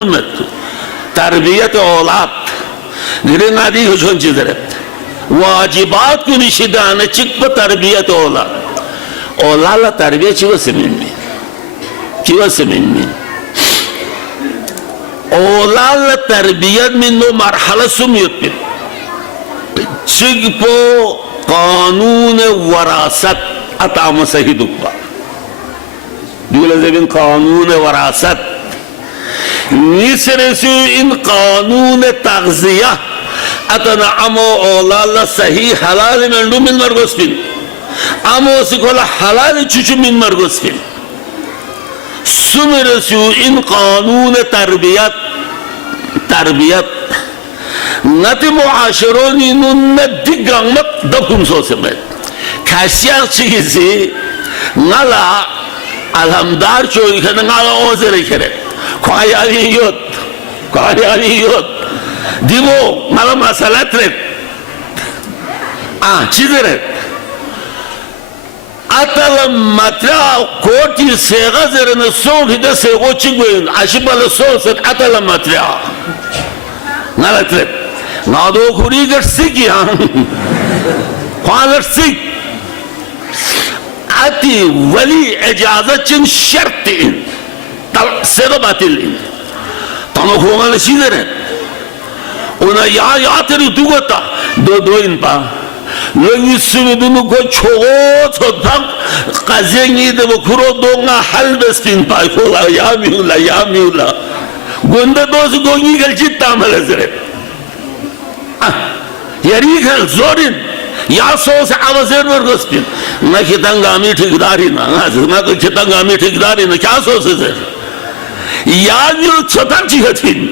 तरबियत औलाद गिरनादी हुजून चिदरत वाजिबात को निशिदान चिक तरबियत औलाद औलाला तरबियत चिवसमिन औलाला तरबियत में नो मरहला सुमियत में चिक पो कानून वरासत अताम सही दुक्का दूल्हे जबिन कानून वरासत निसरसु इन कानून तग़ज़िया अतना अमो औलाला सही हलाल में मिन मरगोस्पिन अमो सिकोला हलाल चुचु मिन मरगोस्पिन सुमरसु इन कानून तरबियत नति मुआशरोनी नुन्ने दिग्गंगमत दफुन सोचमें खासिया चीज़ी नाला अलहमदार चोरी करने नाला ओज़रे करे Kwayaliyot Divo Mala masalatret Chideret Atala matra Koti sega zerene son hide sego chigwen Ashibala son set atala matra Nalatret Nado kuri gersik ya Kwalersik Ati Vali icazet için şertin सेवा बातिल तनो खोमाले सीधे रहे उन्हें या तेरी दुगता दो इन पा लोग इसमें दोनों को छोड़ो तो तक काजेंगी तो वो खुरो दोंगा हल बेस्टिन पाई खोला या मिउला गुंडा दोस्त गोंगी कल चित्ता मले जरे यारी कल जोरिन या सो से आवाज़ें वर्गोस्पिन मैं कितंगामी ठिकदारी ना मैं तो कितंगामी ठिकदारी ना क्या सो से यानी छोटा चिकटिन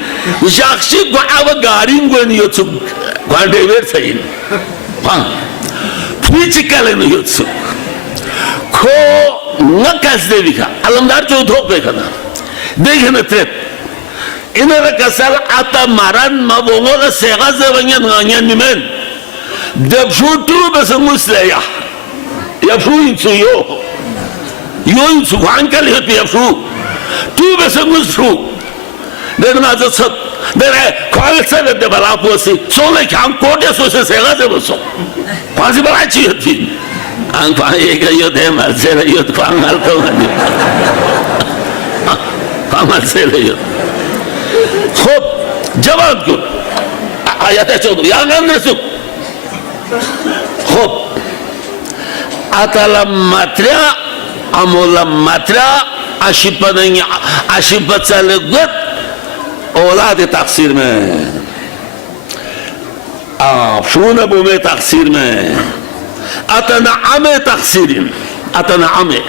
जाक्षी को आवा गारिंग को नहीं होता गांडे वेर सहीन पांग फिजिकल नहीं होता को नकाश देविका अलमदार जो धोप देखना देखने ट्रेप इन्हें रकासल आता मारन मावोंगो का सेगा ज़बंगन गांगन निमेन दबशूटू बस मुस्लिया या फू इंचु यो इंचु गांगल होती है फू तू बेसे मुझू देखना आज सब देरे कॉलेज से देते बला पोसी सोले क्या कोटे सोचे सेगा से बसो पांच बला चाहिए थी आंग पांग एक यो दे मर से यो पांग हाल तो नहीं पांग मर से यो खूब जवाब क्यों आयत है चौधरी यांग अंदर सु खूब आताला मात्रा अमोला मात्रा आशिपत चले गुत औलाद तकसीर में शून बुमे तकसीर में अतना अमे तकसीरिन अतना अमे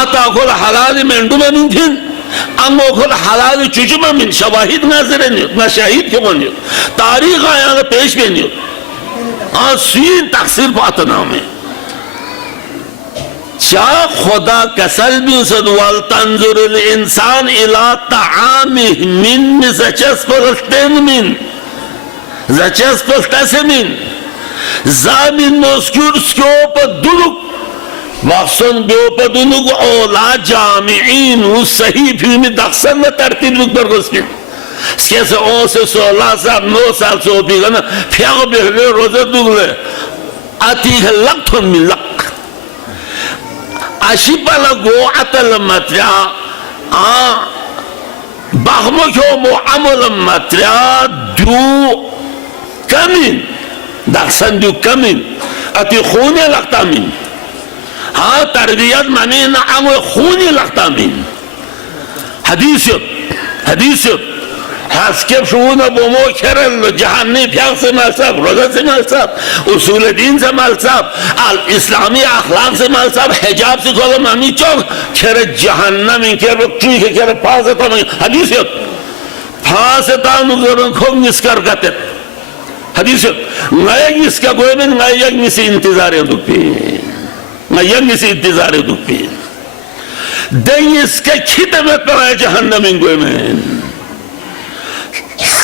अता खोल हलाल में डुमे मिंथिन अमो खोल हलाल चुचुमा मिन शवाहिद नाज़रे नहीं ना शाहिद क्यों नहीं तारीख़ आया के पेश भी नहीं सीन तकसीर पातना में क्या खुदा कसल भी सदवाल तंजुरुल इंसान इला ताआमिह मिन ज़चस परस्तेन मिन ज़चस परस्तेन ज़मीन मस्कुर स्कोप दुलुक वासन बेओप दुलुक औलाद जामिईन उस सही फिल्म दक्षण में तरतीब लुक पर गुस्किन कैसे ओ से 16 साल 9 साल से होती है ना फिर बेहले रोज़े दुगले आती है लक्ष्ण मिलक अशिपला गो अतल मात्रा बाहमो क्यों मो अमल मात्रा दु कमिन दक्षण दु कमिन अति खूने लगता मिन हाँ तरबियत माने ना अमल खूने लगता मिन हदीसियत हस्के शूना बोमो खेरल जहानी प्याग से मालसाब रोज़ा से मालसाब उसूल दीन से मालसाब अल इस्लामी अखलाक से मालसाब हिजाब से खोलो मामी चौक खेरे जहान्नम में खेरे चुई के खेरे फासे तो नहीं हदीसियत फासे तानु करो खूब निस्कर करते हदीसियत नया निस्का कोई में नया निसी इंतज़ार है दुप्पी देंगे इसके खिदमत पर आए जहान्नम में कोई में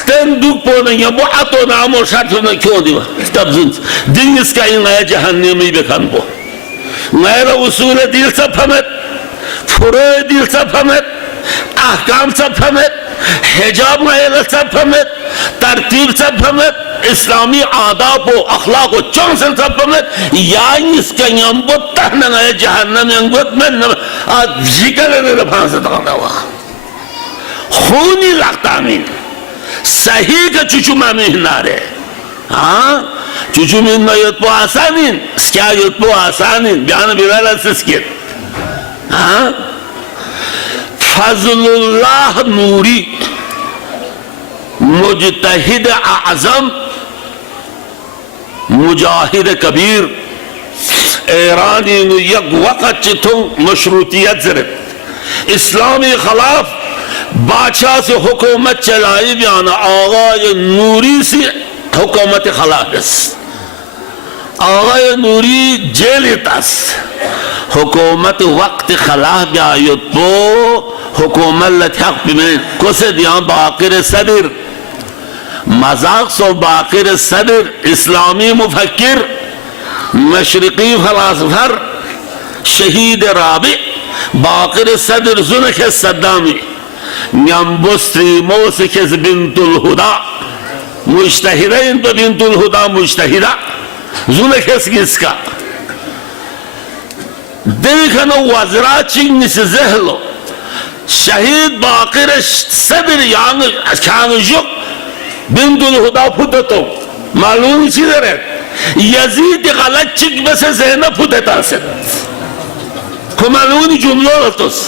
तेन दुख पोने या वो आतो नामो शाटो न क्यों दिवा तब जिन दिन इसका इन नया जहान्नम में बेखान पो नया उसूल दिल सब हमें फुरे दिल सब हमें ahkam sabhamet हिजाब में सब फहमत, तरतीब सब फहमत, इस्लामी आदाब व अखलाक व चौं से सब फहमत, या इसके यंबुत तहन नए जहन्नम यंबुत में जिक्र ने रफान से तकाना हुआ खूनी लगता मीन सही का चुचु मामी हिनारे हाँ चुचु मीन में युद्ध पो आसानीन क्या युद्ध पो आसानीन बयान बिवाला सिस्कित हाँ फज़लुल्लाह नूरी मुजतहिद आज़म मुजाहिद कबीर ईरानी यक वक़्त चिथों मशरूतियत ज़रत इस्लामी खिलाफ बादशाह से हुकूमत चलाई बयान आगा नूरी से हुकूमत खिलाफस आगा नूरी जेल तस हुकूमत वक्त खिलाफ ब्यायुत पो हुकूमत लथक में कुछ दिया बाकिर सदर मजाक सो बाकिर सदर इस्लामी मुफक्किर मशरिकी फलासफर शहीद राबी बाकिर सदर जुनख सद्दामी न्यम्बुस्त्री मोसिखिस बिंतुल हुदा मुज्तहिदा इन पर बिंतुल हुदा मुज्तहिदा जुनखिस किसका देखना वज़रा चिंग से जहलो शहीद बाकिर सदर यांग खांग जुक बिंदुल हुदा फुटतो मालूम चीज़ है यजीद गलत चिक बस ज़ैनब फुटता से को मालूम जुमलो रतोस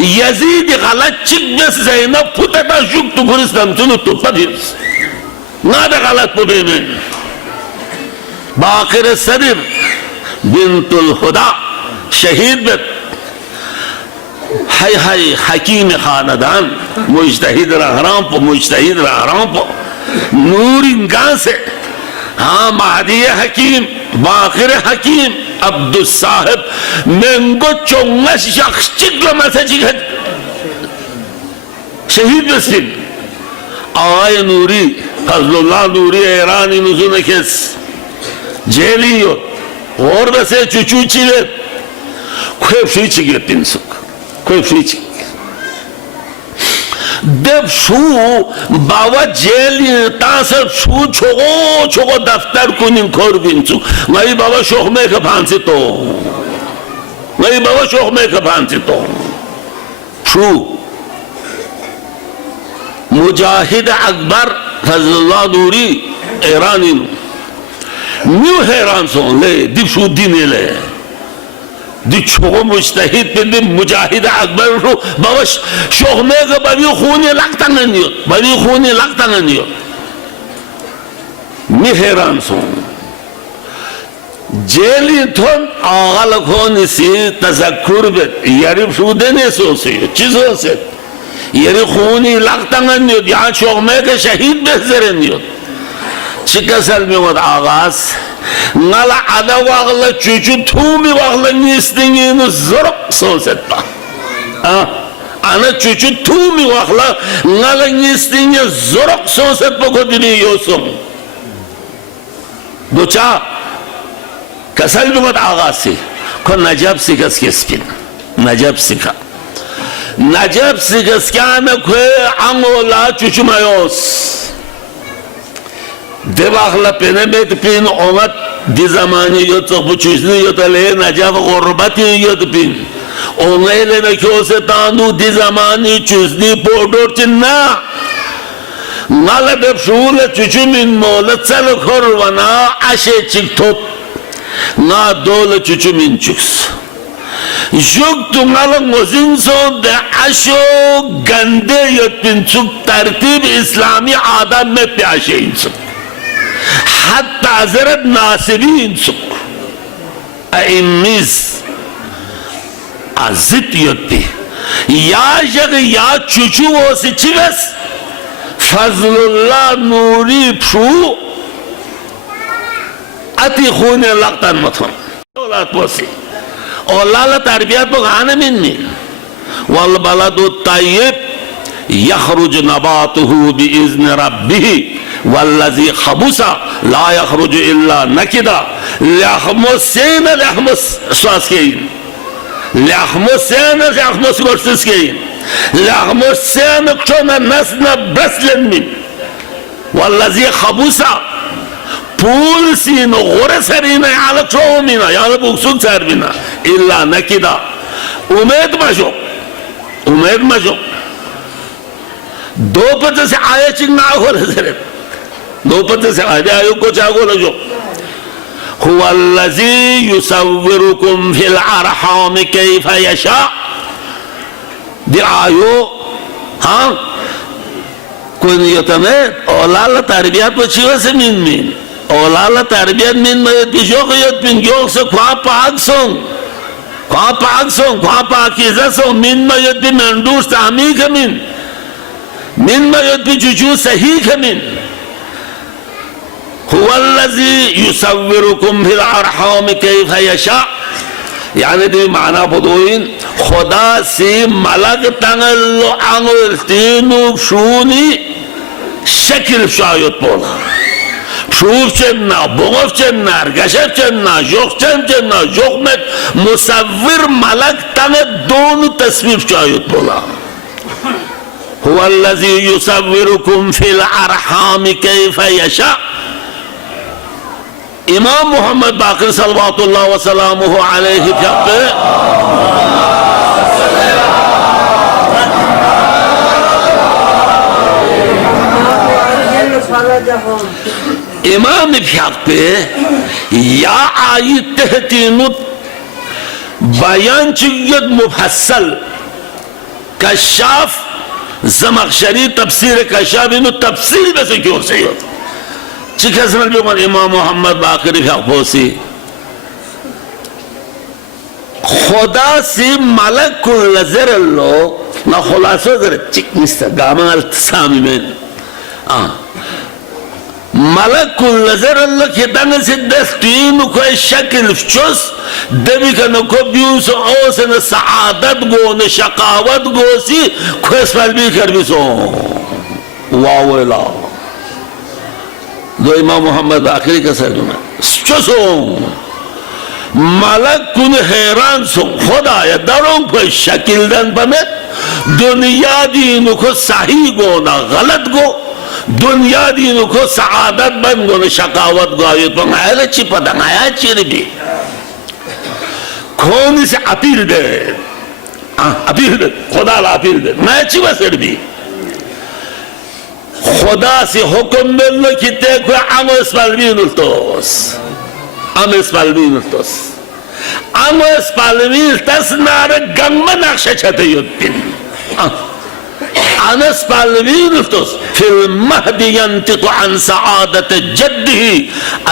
यजीद गलत चिक बस ज़ैनब फुटता जुक तो गुरिस्तान चुनो तो पढ़िस ना द गलत पुबे में बाकिर सदर बिंतुल हुदा शहीद बत हाय हाय हकीम खानदान मुज्तहिद रहराम पो मुज्तहिद रहराम पो नूरिन गां से हाँ महदी हकीम बाकिर हकीम अब्दुल साहिब मेंगो चोंगस शख्स चिकलो मैसेज शहीद बसिन आय नूरी फज़लुल्लाह नूरी ईरानी नुज़ुन केस जेली हो और वैसे चुचू चिले कोई फ्रीच गया 300 कोई फ्रीच दब शू बावा जेल तासर शू छोगो छोगो दफ्तर कुनिन खोर बिंचु मई बाबा शोख में का फांसी तो मई बाबा शोख में का फांसी तो शू मुजाहिद अकबर फज़लुल्लाह नूरी ईरानी न्यू हैरान सो ले दिशू दिने ले दिशो मुज्तहिद पे मुजाहिद अकबर रो बवश शोखमे का बवी खूनी लगता नहीं हो बवी खूनी लगता नहीं हो मैं हैरान सो जेली थोन आगल खोन सी तज़क्कुर बे यारी शूदे ने सो से चीज़ों से यारी खूनी लगता नहीं हो यहाँ शोखमे के शहीद बेहतर नहीं हो चिकसल में वो आगाज नाला आधा वागला चुचु थूमी वागला निस्तिंगी न ज़रूर सोचता आना चुचु थूमी वागला नाला निस्तिंगी ज़रूर सोचता को दिनी योसुम दोचा कसल में वो आगाज से को नजब सिकस के स्पिन नजब सिका नजब सिकस क्या में कोई अंगोला चुचु मायोस देवाखला पेने में तो पिन ओमत दिज़मानी यो तो बुचुज़नी यो तो ले नजाब गुर्बती यो तो पिन ओंगेले में क्यों से तानू दिज़मानी चुज़नी पोडोर चिन्ना नाले बेबशूल चुचु मिन मोलत चल खोरवना आशे चिक्थोप ना दोल चुचु मिन चुक्स युग तुम्हारा मुज़िन सो दे आशो गंदे यो पिन चुक तरतीब इस्लामी आदम में प्याशे इंसुक हत्ता हज़रत नासिरी इंसुक अइम्मिज़ अज़ित योती या जग या चुचु वो से चिवस फज़लुल्लाह नूरी फू अति खूने लगता मतन औलाद पोसी औलाद तरबियत तो गाने मिन्नी वल बलदु तय्यब यखरुज नबातुहु बिइज़्नि रब्बिही वल्लज़ी खबुसा ला यखरुज इल्ला नकिदा लहमुसेन लहमुस स्वास के लहमुसेन लहमुस वर्सेस के لغمسان كشونا نسنا بسلن من والذي خبوسا پول سین و غور سرینا یالا چو مینا یالا بوکسون سر بینا إلا نکیدا امید مشو دو پتہ سے آیا چنگا آگو لزرے دو پتہ سے آیا کو چاگو لجو هو الذي يصوركم في الأرحام كيف يشاء دي آيو ها كون يتمت أولا تربيات بچيوه سے من أولا تربيات من ما يتجوه يتبين جوه سے خواه پاکیزه سون من ما يتبين مندوش تعمیق من ما يتبين جوجو صحیح من هو الذي يصوركم في الأرحام كيف يشاء يعني دي معنى بدوين خدا سي ملك تنگلو عنو تينو بشوني شكل بشايط بولا بشوف چنا بغف چنا رگشف چنا جوخ چنا جوخمت مصور ملك تنگ دون تصوير بشايط بولا هو الذي يصوركم في الأرحام كيف يشاء İmam Muhammed Bakır sallallahu ve selamuhu aleyhi yaptı. İmam yaptı. Ya ayet tehdinut bayan çıgıt mufassal Kaşşaf Zamakşari tefsir Kaşşaf'ın tefsir besi görsüyor. Çıkasın bir İmam Muhammed Bakır Fakposi Khuda si malakul lazerallo na khulaso zara çıkmışsa gamal tisami men malakul lazerallo ki danesi destinu koy şekil fços debi ka no ko biuso o ne saadat go ne şakavat go si koysmal bir karbiso wawela دو امام محمد آخری کا سرجمہ چسوں ملک کن حیران سوں خدا یا دروں کو شکل دن پمت دنیا دینو کو صحیح گو نا غلط گو دنیا دینو کو سعادت بن گو نا شقاوت گو آیت پا آیا چی پتا آیا چی ربی کونی سے اپیل دے خدا لا اپیل دے میں چی بسر بھی خدا سے حکم ملو کی تیکو عمو اسپالمین التوس عمو اسپالمین تس نار گم نقش چھتے یدبین عمو اسپالمین التوس فی المہد ینتق عن سعادت جده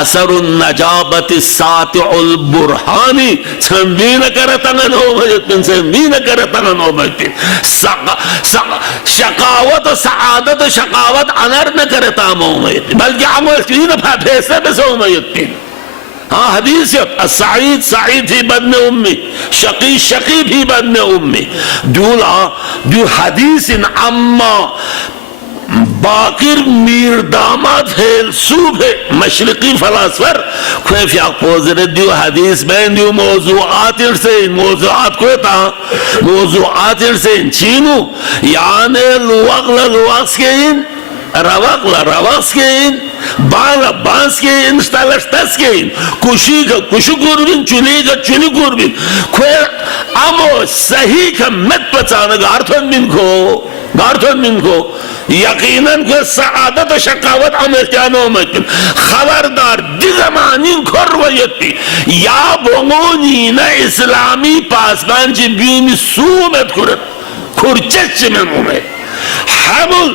اثر النجابت الساتع البرحانی سنبین کرتنن ہو مجدین شقاوت و سعادت و شقاوت انر نہ کرتا مومید بلکہ عمل تین پھیسے بس مومید ہاں حدیث ہے السعید سعید فی بدن امی شقی فی بدن امی دو حدیث عما باقر میر داماد فیلسوف مشرقی فلاسفر کوئی فیاق پوزر دیو حدیث بین دیو موضوعات ارسین موضوعات کوئی تا موضوعات ارسین چینو یعنی لوغ سکین رواق سکین بالا سکین اشتاس سکین کشو گربین چلی گربین کوئی امو صحیح کا مت پچانا گارتون من کو یقیناً کہ سعادت و شقاوت امرتیانو مجن خبردار دی زمانین کرویتی یا بغونین اسلامی پاسبان چی بیومی سومت کرچت چی من اومد حمل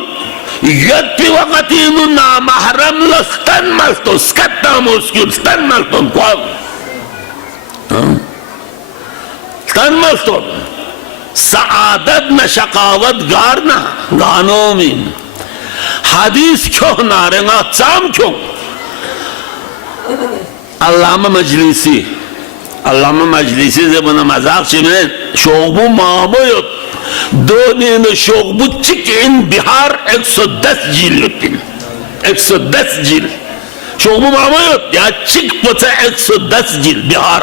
یتی وقتینو نامحرم لستن ملتو سکت ناموسکیون ستن ملتو ستن ملتو سعادت نہ شقاوت گارنا گانوں میں حدیث کیوں نارنگا چام کیوں علامہ مجلسی سے بنا مذاق چمیں شعبو معمویت دونین شعبو چکین بہار 110 جیل لپن 110 جیل شعبو معمویت یا چک پتا 110 جیل بہار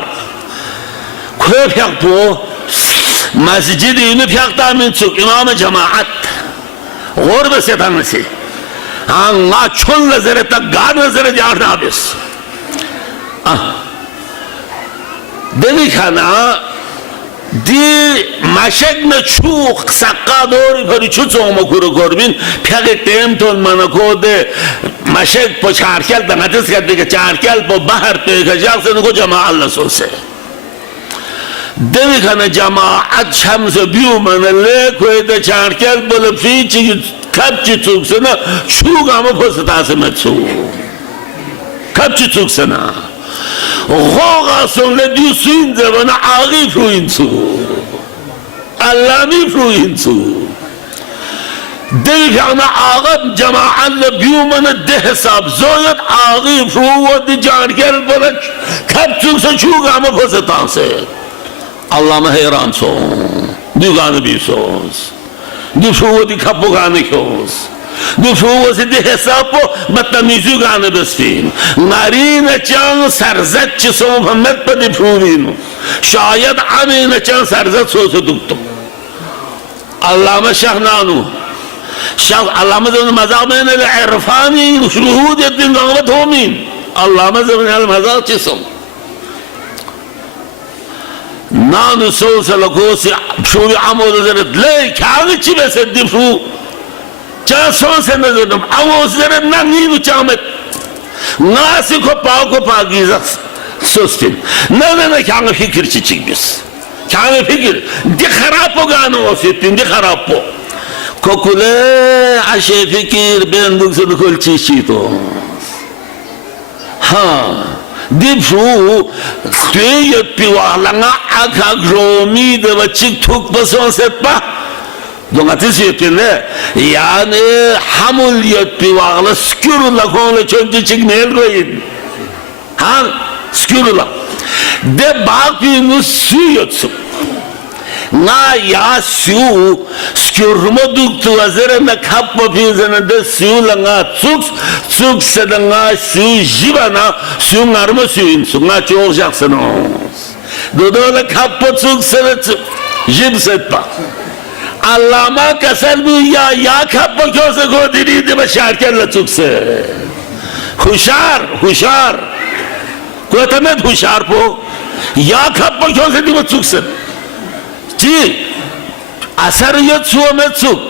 کوئی پھیک پو مسجد پیاکتا من چوک امام جماعت غرب سیتان سی نا چون نظر تا گار نظر جارنا بس دمی خانا دی مشک نه چوک سقا دوری پری چو چوما کورو کربین پیاک تیم تون منو کوده مشک پو چارکل دنگتس کرده که چارکل پو بحر پیکشاک سنو کو جماعت نسو سے دمی خانه جماعت شمس بیو من لیکوی ده چارکل بلا فیچی کب چی چوک سنا چوک همه پستا سمت سو کب چی چوک سنا غوغا سنله دیو سوین زبانه آغی فروین سو اللامی فروین سو دمی خانه آغا جماعت بیو من ده حساب زویت آغی فرو و دی چارکل بلا کب چوک سنا چوک همه پستا سمت Allah'ıma hayran son. Düganı bir söz. Düşüvü di kapı ganı köz. Düşüvü di hesapı batta müziği ganı bestin. Narine çan serzatçı son Muhammed pedi provin. Şayet amine çan serzat sözü tuttum. Allah'ıma şahnanu. Allah'ıma zaman mazamene le irfani şuhud ettin gâvet homin. Allah'ıma zaman el mazal çisom. نانو sauce لکوسی شوی عمود زرد لی کاغی چی بسد دیفرو چا sauce نزدم عمود زرد نگیدو چامت ناسی کو پاگیزا سوستین نه کاغی فکر چی چی بیس کاغی فکر دی خرابو گانو واسیتین دی خرابو کوکوله عشی فکر بیندوک سد کل چی تو ها دیپشو تویت پیوالنگا اکاگرومی دو چیک توک بسون سپا دونگاتی سیتینه یعنی حمولیت پیوالا سکیرولا کونه چونچی چیک نیل گوید ها سکیرولا de bakıyorsunuz suyuyorsun. Na ya su skürme duktu azerine kapma piyazına da su langa tsuk sedanga su jibana su narma suyun su na çoğacaksınız. Dodola kapma tsuk sedet jib setpa. Allah'ıma kasar bu ya kapma köse kodiri de başarkerle tsukse. Huşar. Kuatamet huşar po. Ya kapma köse de tsukse. Ci asariyat suametsu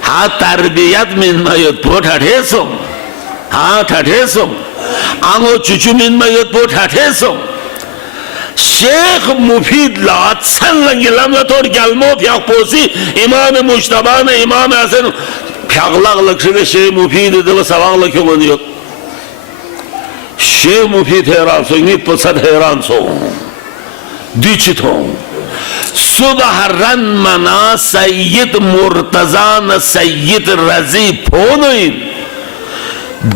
ha tarbiyat minmayat po thathesom ha thathesom ango chuchu minmayat po thathesom Şeyh Mufid lat sanlangilam la tor gelmo pyak posi İmam-ı Muştaba'na İmam-ı Hasan pyaklaklık şöyle Şeyh Mufid de savaklık yok Şeyh Mufid hayran son nipasat hayran son diçiton Subharan mana Seyyid Murtazana Seyyid Razi Ponoin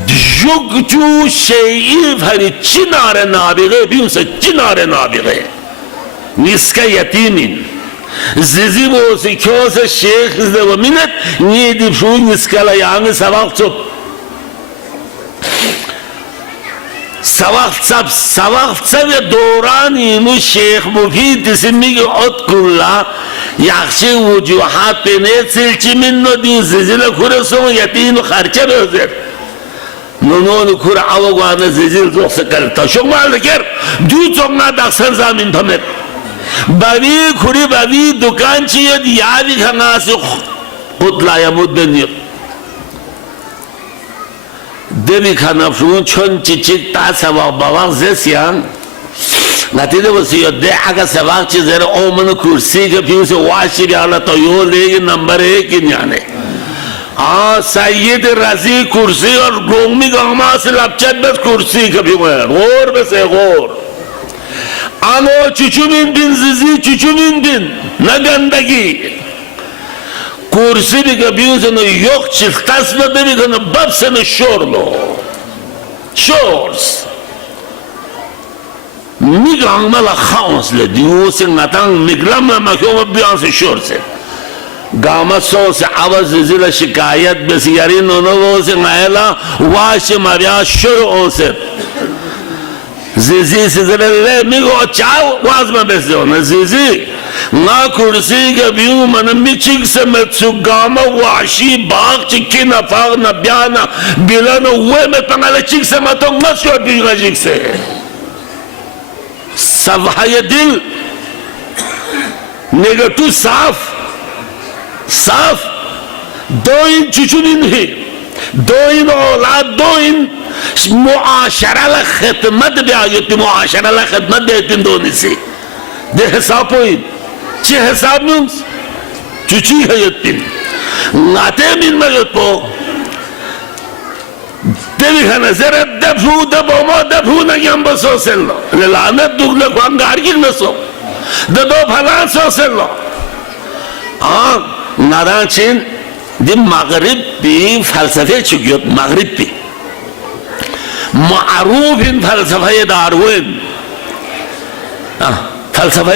Jugcu şeyi hani Çinare nabire biliyorsa Çinare nabire Niska yetimin Zizi boğusu köse şeyh izle ve minnet Niyedi şu niskala yani savakçıp Savakça ve doğraninu Şeyh Mufid isimli otkulla Yakşı vücuhat beni silçimin no din zizile kuresun yetinu harça bezer Nononu kura avogana zizil zoksa kalta Şok maldiker Dü çokna daksan zamin tamet Bavi kuri bavi dukançiyet yavi kanası Kutlaya muddeniyet Devi kanafrun çon çiçik ta sabah babak zesyan Natide vasiyo de aga sabah çizere omunu kursi ke piyuse vaşiri ala toyo legi number 1 yani Seyyid Razi kursi और गोंगमी gamma से लपचत बस कुर्सी कभी मैं गौर बसे गौर आनो चुचुमिन bin zizi çuçumin bin ne gandagi kursi bir kabiyusunu yok çiftasma da bir kanı babsını şorlo şors miglamala khaosle diyorsun atan miglamla makoma biyansı şorse Gama soğusu avaz zile şikayet besi yarın onu olsun ayla vaşı mabiya şur olsun Zizi sizlere mi o çav vazma besi ona zizi Na kursi ke biu man michik se metsugama washi bak chikin afag na biana bilano we me pangalachik se matong masyo bigajik se सवाय दिल negative साफ साफ दो इन चुचुनिन ही दो इन औलाद दो इन मुआशरा ला खिदमत भी आयत मुआशरा ला खिदमत भी आयत दोनों से दे हिसाब होई चे हिसाब में चुची है यतिन नाते मिन मगत पो देवी खाना जरा दफू ना क्या बसो से लो लानत दुगले को अंगार की नसो दो फलां सो से लो नाराचिन दिम मगरिब भी फलसफे चुकियों मगरिब भी मारूफ इन फलसफे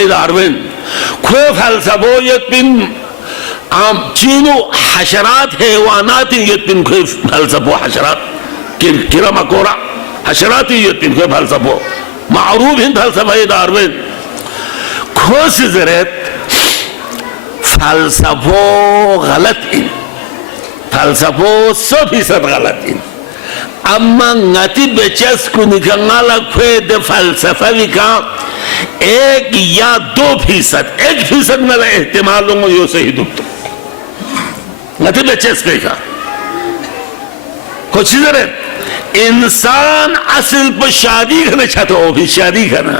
दारविन कोई फलसफो यतिन चीनो हशरात हैवानात यतिन कोई फलसफो हशरात किरा मकोरा हशराती यतिन कोई फलसफो मारूफ इन फलसफे दारविन खोस जरत फलसफो गलत इन फलसफो 100% गलत इन अम्मा ngati beches kunikangala kwe de falsafa का 1 या 2%, 1% में एहतिमाल होंगे यो सही दुख ngati beches का कुछ इधर इंसान असल पर शादी करना चाहता हो भी शादी करना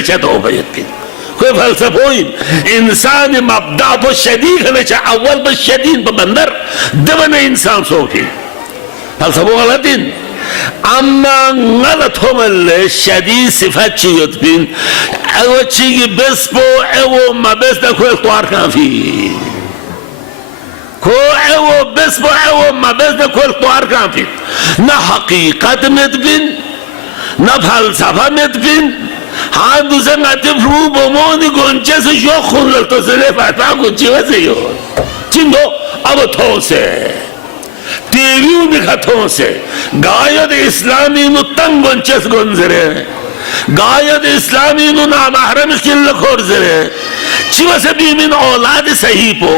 चाहता हो भाई कोई फलसफा इंसान मबदा पर शादी करना चाह अव्वल पर शादी पर बंदर दबने इंसान सोफी फलसफा गलत इन अम्मा गलत हो मल्ले शादी सिफत चीज़ बिन अवो चीज़ बस पो अवो मबस ना कोई ख्वार काफी को अवो बस पो अवो मबस ना कोई ख्वार काफी ना हकीकत में बिन ना फलसफा में बिन हाँ दूसरे नाते फ्रू बोमोनी गोंचे से जो खून लगता से ले पाता कुछ वैसे यो चिंदो अब थो से टीवी दिखातों से गायद इस्लामी नु तंग गोंचेस गोंजरे गायद इस्लामी नु नामहरम किल्ल खोरजरे चिवा से भी मिन औलाद सही पो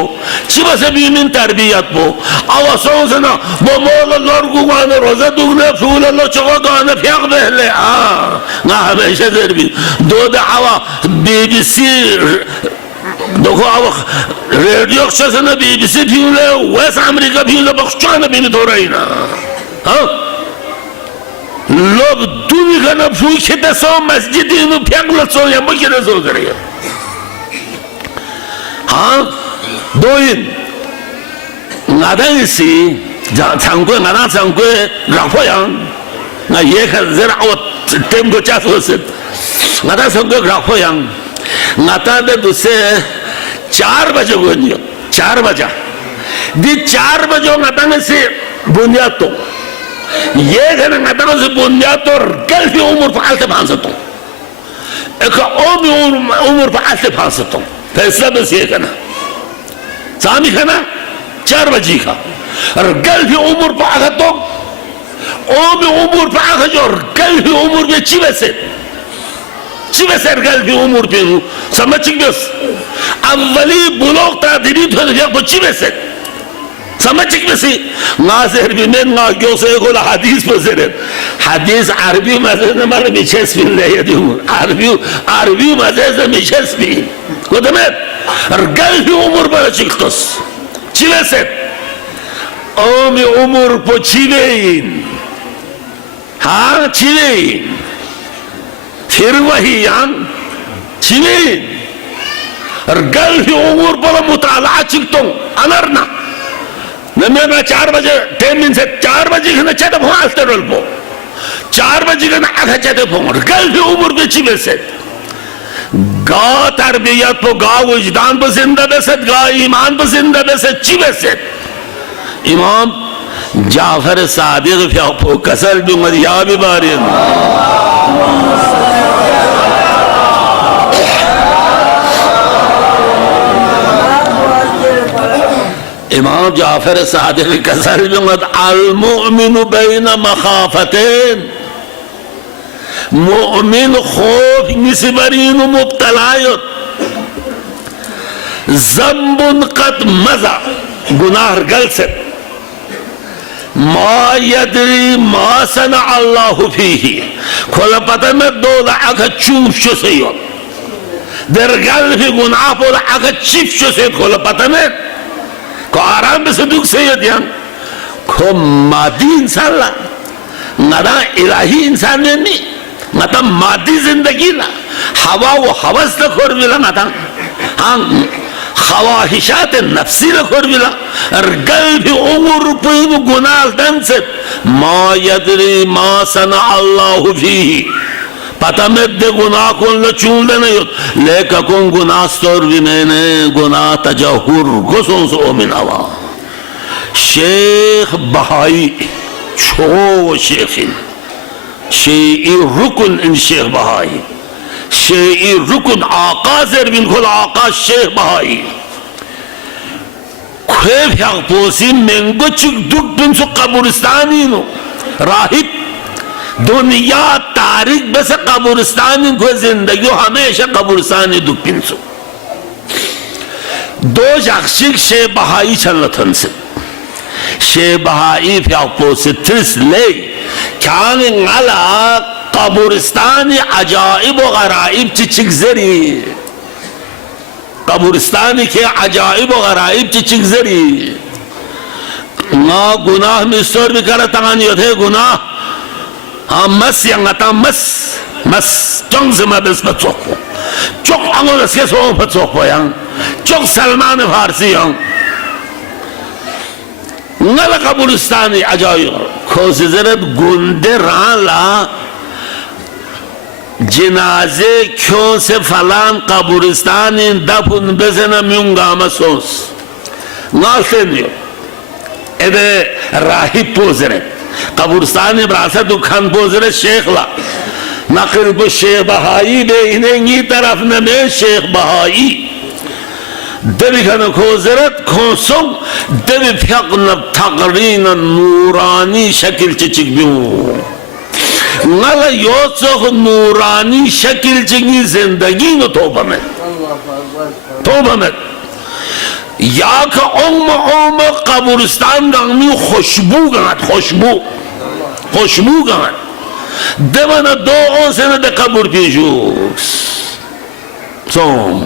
चिवा से भी मिन तरबियत पो आवासों से ना बोमोल लोर्गु गाने रोज़ा दुगने फूल लो चोगा गाने फ्याक बहले ना हमेशा जर भी दो दावा बीबीसी देखो अब रेडियो से ना बीबीसी भीले वेस्ट अमेरिका भीले बख्शाना भी तो रही ना हाँ लोग दुनिया का ना फूल सो मस्जिद इन्हों फ्याकल सो या मुझे सो करेगा हाँ दो इन नादाई सी चांगुए नादा चांगुए ग्राफोयांग ना ये कर जरा वो टेम को चास हो से नादा चांगुए ग्राफोयांग नाता दे दूसरे 4 बजे गोनियो 4 बजा दी 4 बजो नाता में से बुनियाद तो ये घने नाता में से बुनियाद तो कल भी उम्र पाल से भांस तो एक उम्र पाल से भांस तो फैसला बस ये करना सामी खाना 4 बजे का और कल भी उम्र पाल तो उम्र पाल जो कल भी उम्र में चिवे से गल भी उम्र पे हूँ समझ गयोस अव्वली बुलोग तादिरी तो ये बच्ची में से समझ गयोसी नाज़र भी मैं ना गयोसे कोला हदीस पज़ेरे हदीस अरबी मज़े न मारे मिचेस भी ले ये दूँ अरबी मज़े से मिचेस भी को दमे गल भी उम्र पर चिक्तोस चिवे से ओमी उम्र पो चिवेइन हाँ चिवेइन फिर वही यान चिवेइन और गल भी उम्र पर मुताला चिक्तों अनरना नमें 4 बजे टेमिन से 4 बजे के ना चेते भांसते रोल पो 4 बजे के ना आधा चेते भांग गल भी उम्र पे चिवे से गा तरबियत पो गा वजदान पर जिंदा बेसत गा ईमान पर जिंदा बेसत चिवे से इमाम जाफर सादिक फ्या पो कसर दूंगा या भी बारी इमाम जाफर सादिक कसर दूंगा अल-मुअमिनु बैन मखाफतेन मुअमिन खौफ निस्बरीन मुब्तलायत ज़म्बुन क़द मज़ा गुनाह गलसे मा यदरी मा सना अल्लाहु फीही खोला पता में दो लाख चूप से यो दरगल भी गुनाह बोला अगर चिप से खोला पता में को आराम से दुख से ये ध्यान को मादी इंसान ला नरा इलाही इंसान नहीं मतलब मादी जिंदगी ला हवा वो हवस न खोर बिला मतलब हाँ ख्वाहिशात नफ्सी न खोर बिला और गल भी उम्र पे वो गुनाह दन से मा यदरी मा सना अल्लाहु फीही पता में दे गुनाह को न चूल दे नहीं लेका कौन गुनाह स्टोर भी नहीं गुनाह तजहुर गुस्सों से ओमिनावा शेख बहाई छो शेखिन शेई रुकन इन शेख बहाई शेई रुकन आका ज़ेरबिन खोला आका शेख बहाई ख्वेब याक पोसी मेंगो चुक दुख बिन सो कब्रिस्तानी नो राहिब दुनिया तारीख बस कब्रिस्तानी को जिंदगी हमेशा कब्रिस्तानी दुख बिन सो दो जाक्षिक शेख बहाई चलतन से शेख बहाई याक पोसी त्रिस ले क्या ngala कब्रिस्तानी अजाइब व गराइब चिचिक जरी कब्रिस्तानी के अजाइब व गराइब चिचिक जरी ना गुनाह में स्टोर भी करा तानी होते गुनाह हाँ मस yang आता मस चंग से मैं बस बच्चों चौक अंगों से सो बच्चों को yang चौक सलमान फारसी yang ngala कब्रिस्तानी अजाइब खोज जरत गुंडे राला जिनाजे क्यों से फलान कब्रिस्तान दफन बेजना म्यूंगा मसोस नासेनियो एदे राही पोजरे कब्रिस्तान ब्रासा दुखान पोजरे शेख ला नकल बो शेख बहाई दे इन्हें तरफ न में शेख बहाई दबी खन खोजरत खोसों दबी फ्याकन तकरीन नूरानी शक्ल चिचिक बिऊ नला योचोख नूरानी शक्ल चिंगी जिंदगी न तोबा में या का ओम कब्रिस्तान गंगनी खुशबू गंगत देवना दो ओंसे न दे कब्र पीजूस सोम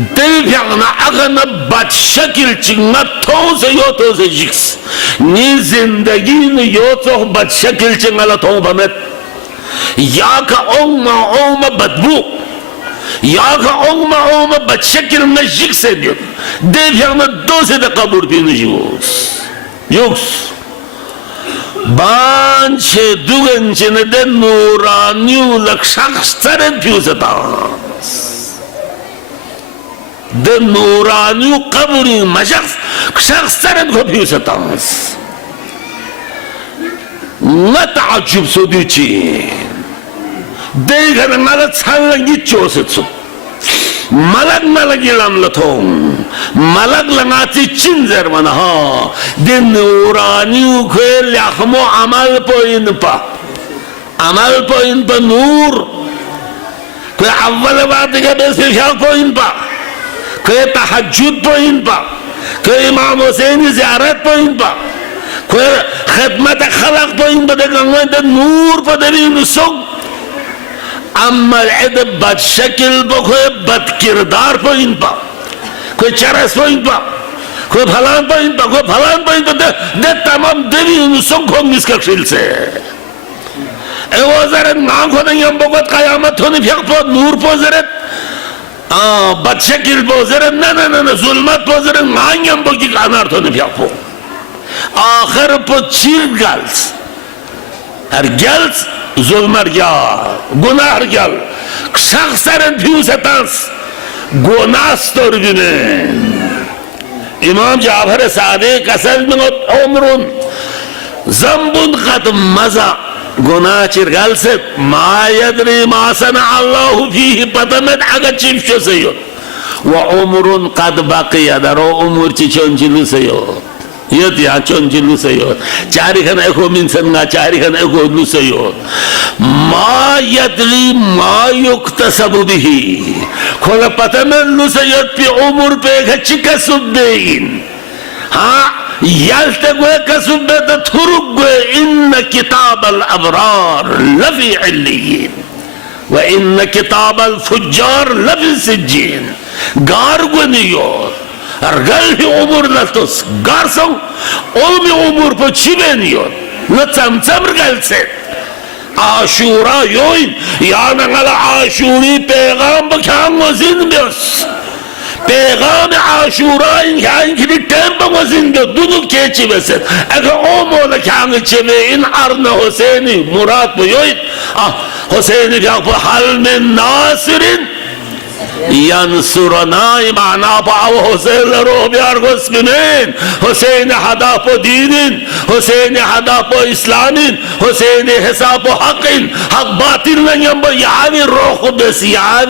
देव्यांगना अगन बद शक्ल चिंगा तो से जिक्स नी जिंदगी न यो तो बद शक्ल चिंगा तो बमेत या का ओम बदबू या का ओम बद शक्ल न जिक्स से दियो देव्यांगना दो से द कब्र भी न जुक्स बांचे दुगंचे न दे नूरानियु लक्षक सरन फ्यूजता द नूरानी कब्री मशख्स शख्स तरन को भी सतांस न ताजुब सोदुची देखन मलक छलंगी चोसुचु मलक इलाम लथों मलक लगाती चिंजर मना द नूरानी को लखमो अमल पोइन पा नूर कोई अव्वल बात के बेस पोइन पा कोई तहज्जुद पोइन पा कोई इमाम हुसैन ज़ियारत पोइन पा कोई खिदमत खलक पोइन पा देखंगे द नूर पा देवी नुसों अम्मल इद बद शक्ल पा कोई बद किरदार पोइन पा कोई चरस पोइन पा कोई फलान पोइन पा दे तमाम देवी नुसों को मिसकशिल से एवज़र नाम को नहीं हम बहुत क़यामत होने फिर पा नूर पा ज़रत बदशकिल पोजरे न जुल्मत पोजरे नांगम बगी कानार तो ने फ्यापो आखिर पो चीर गल्स हर गल्स जुल्मर या गुनाह गल शख्सरन फ्यूसतांस गुनास्तोर बिने इमाम जाफर सादिक असल में उम्रुन ज़म्बुन क़द मज़ा गुनाह चिरगल से मायद्री मासन अल्लाहु फीही पतमत अगर चिप्शो से यो व उम्रुन क़द बक़िया दरो उम्र चिचों चिलु से यो yot ya chonji lusayot chari khana eko minsan nga chari khana eko lusayot ma yadri ma yuktasabu bihi khola patamen lusayot pi umur pe khachika subbein ha yalte gwe kasubbe da thuruk gwe inna kitab al abrar lafi illiyin wa inna kitab al fujjar lafi sijjin gar gwe niyot argal hi umur latos garsong olmi umur po çiveniyor ne çamçam gelsin aşura yoyun yana ngala aşuri peygamber kan vazin bios peygamber aşura'in kan kidi tempo vazin bios dunuk keçivesin ege o mola kan çeveyin arna Hüseyin'i Murat bu yoyun Hüseyin'i yapı halmen nasirin yansurana imana bağ Hüseyin'le ruhbiyar gusminin Hüseyin'i hadapı dinin Hüseyin'i hadapı İslam'in Hüseyin'i hesabı hakkın hak batilden yanba yani ruhu besi yani